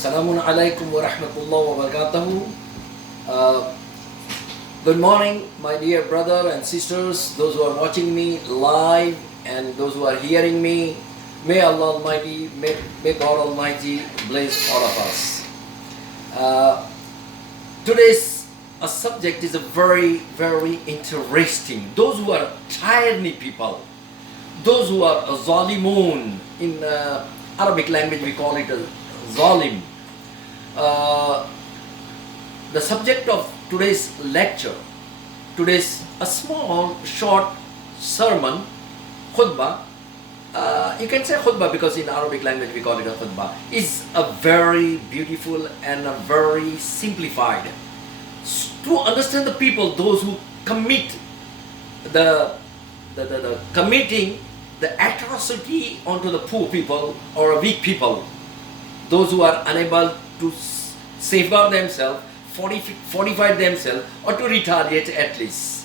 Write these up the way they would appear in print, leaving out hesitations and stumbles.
Assalamu alaikum wa rahmatullahi wa barakatuhu. Good morning, my dear brother and sisters, those who are watching me live and those who are hearing me. May Allah Almighty, may God Almighty bless all of us. Today's subject is a very, very interesting. Those who are tyranny people, those who are zalimun, in Arabic language we call it a zalim. The subject of today's lecture, today's a small short sermon, khutbah, you can say khutbah because in Arabic language we call it a khutbah, is a very beautiful and a very simplified. To understand the people, those who commit committing the atrocity onto the poor people or weak people, those who are unable to safeguard themselves, fortify themselves or to retaliate at least.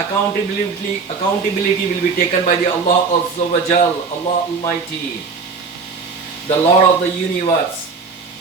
Accountability will be taken by the Allah Azza wa Jal, Allah Almighty, the Lord of the universe.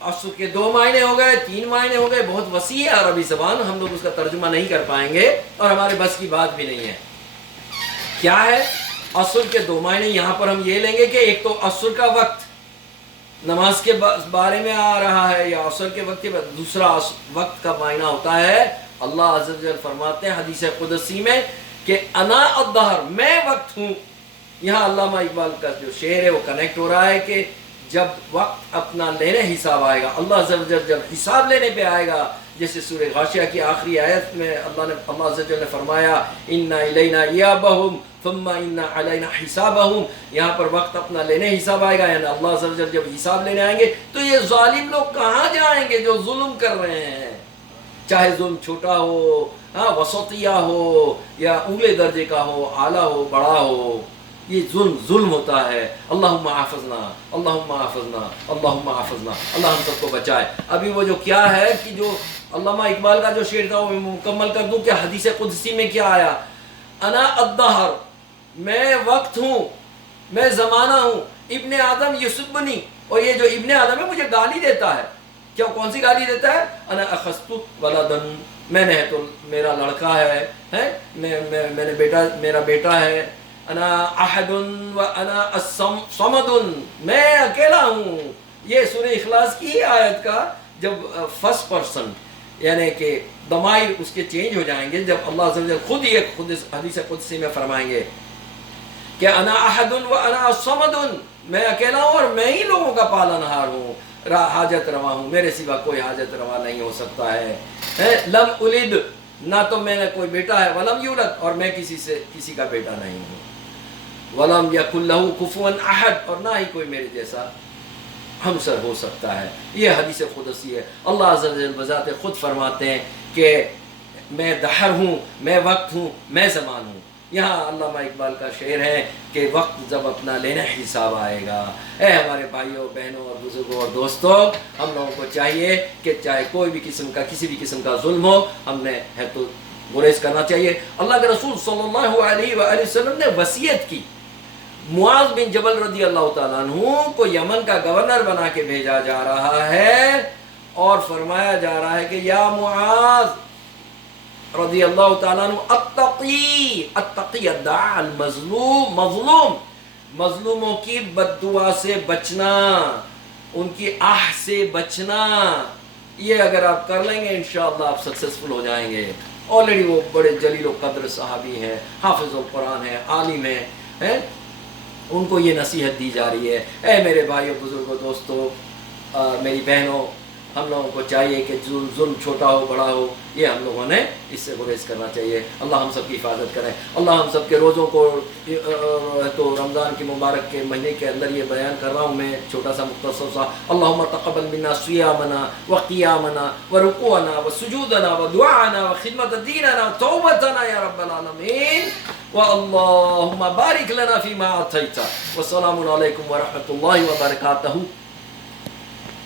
عصر کے 2 معنی ہو گئے، 3 معنی ہو گئے، بہت وسیع ہے عربی زبان، ہم لوگ اس کا ترجمہ نہیں کر پائیں گے اور ہمارے بس کی بات بھی نہیں ہے۔ کیا ہے عصر کے 2 معنی؟ یہاں پر ہم یہ لیں گے کہ ایک تو عصر کا وقت نماز کے بارے میں آ رہا ہے یا عصر کے وقت کے بعد، دوسرا وقت کا معنی ہوتا ہے اللہ عز و جل فرماتے ہیں حدیث قدسی میں کہ انا الدہر، میں وقت ہوں۔ یہاں علامہ اقبال کا جو شعر ہے وہ کنیکٹ ہو رہا ہے کہ جب وقت اپنا لینے حساب آئے گا، اللہ عز و جل جب حساب لینے پہ آئے گا، جیسے سورہ غاشیہ کی آخری آیت میں اللہ عز و جل نے فرمایا اِنَّ إِلَيْنَا إِيَابَهُمْ ثُمَّ إِنَّ عَلَيْنَا حِسَابَهُم، یہاں پر وقت اپنا لینے حساب آئے گا، یعنی اللہ عز و جل جب حساب لینے آئیں گے تو یہ ظالم لوگ کہاں جائیں گے جو ظلم کر رہے ہیں، چاہے ظلم چھوٹا ہو، وسطیہ ہو یا اولے درجے کا ہو، اعلیٰ ہو، بڑا ہو، یہ ظلم ہوتا ہے۔ اللہم حافظنا، اللہم حافظنا، اللہم حافظنا، اللہ ہم سب کو بچائے۔ ابھی وہ جو کیا ہے کہ جو علامہ اقبال کا جو شعر تھا وہ مکمل کر دوں کہ حدیث قدسی میں کیا آیا، انا الدہر، میں وقت ہوں، میں زمانہ ہوں، ابن آدم یسبنی، اور یہ جو ابن آدم ہے مجھے گالی دیتا ہے، کیا کون سی گالی دیتا ہے؟ انا اخذت ولدن، میں نے تو میرا لڑکا ہے، میں نے بیٹا، میرا بیٹا ہے، انا احد و انا الصمد، میں اکیلا ہوں۔ یہ سورہ اخلاص کی آیت کا جب فرسٹ پرسن یعنی کہ ضمائر اس کے چینج ہو جائیں گے، جب اللہ عز و جل خود ہی ایک حدیث قدسی میں فرمائیں گے کہ انا احد و انا الصمد، میں اکیلا ہوں اور میں ہی لوگوں کا پالنہار ہوں، حاجت روا ہوں، میرے سوا کوئی حاجت روا نہیں ہو سکتا ہے۔ لم اولد، نہ تو میں نے کوئی بیٹا ہے، ولم یولد، اور میں کسی کا بیٹا نہیں ہوں، ولم یکن لہ کفوا احد، اور نہ ہی کوئی میرے جیسا ہمسر ہو سکتا ہے۔ یہ حدیث قدسی ہے۔ اللہ عز و جل بذات خود فرماتے ہیں کہ میں دہر ہوں، میں وقت ہوں، میں زمان ہوں۔ یہاں علامہ اقبال کا شعر ہے کہ وقت جب اپنا لینا حساب آئے گا، اے ہمارے بھائیوں، بہنوں اور بزرگوں اور دوستوں، ہم لوگوں کو چاہیے کہ چاہے کوئی بھی قسم کا، کسی بھی قسم کا ظلم ہو، ہم نے ہے تو گریز کرنا چاہیے۔ اللہ کے رسول صلی اللہ علیہ وآلہ وسلم نے وصیت کی، معاذ بن جبل رضی اللہ تعالیٰ عنہ کو یمن کا گورنر بنا کے بھیجا جا رہا ہے اور فرمایا جا رہا ہے کہ یا معاذ رضی اللہ تعالیٰ عنہ، اتقی الداع المظلوم، مظلوموں کی بد دعا سے بچنا، ان کی آہ سے بچنا، یہ اگر آپ کر لیں گے انشاءاللہ آپ سکسیسفل ہو جائیں گے۔ آلریڈی وہ بڑے جلیل و قدر صحابی ہیں، حافظ القرآن ہیں، عالم ہیں، ان کو یہ نصیحت دی جا رہی ہے۔ اے میرے بھائیوں، بزرگوں، دوستوں، میری بہنوں، ہم لوگوں کو چاہیے کہ ظلم چھوٹا ہو بڑا ہو، یہ ہم لوگوں نے اس سے گریز کرنا چاہیے۔ اللہ ہم سب کی حفاظت کرے، اللہ ہم سب کے روزوں کو، تو رمضان کی مبارک کے مہینے کے اندر یہ بیان کر رہا ہوں میں چھوٹا سا مختصر سا، اللہم تقبل منا صیامنا وقیامنا ورکوعنا وسجودنا ودعانا وخدمت دیننا وتوبتنا یا رب العالمین، واللہم بارک لنا فیما اعطیت، والسلام علیکم ورحمۃ اللہ وبرکاتہ۔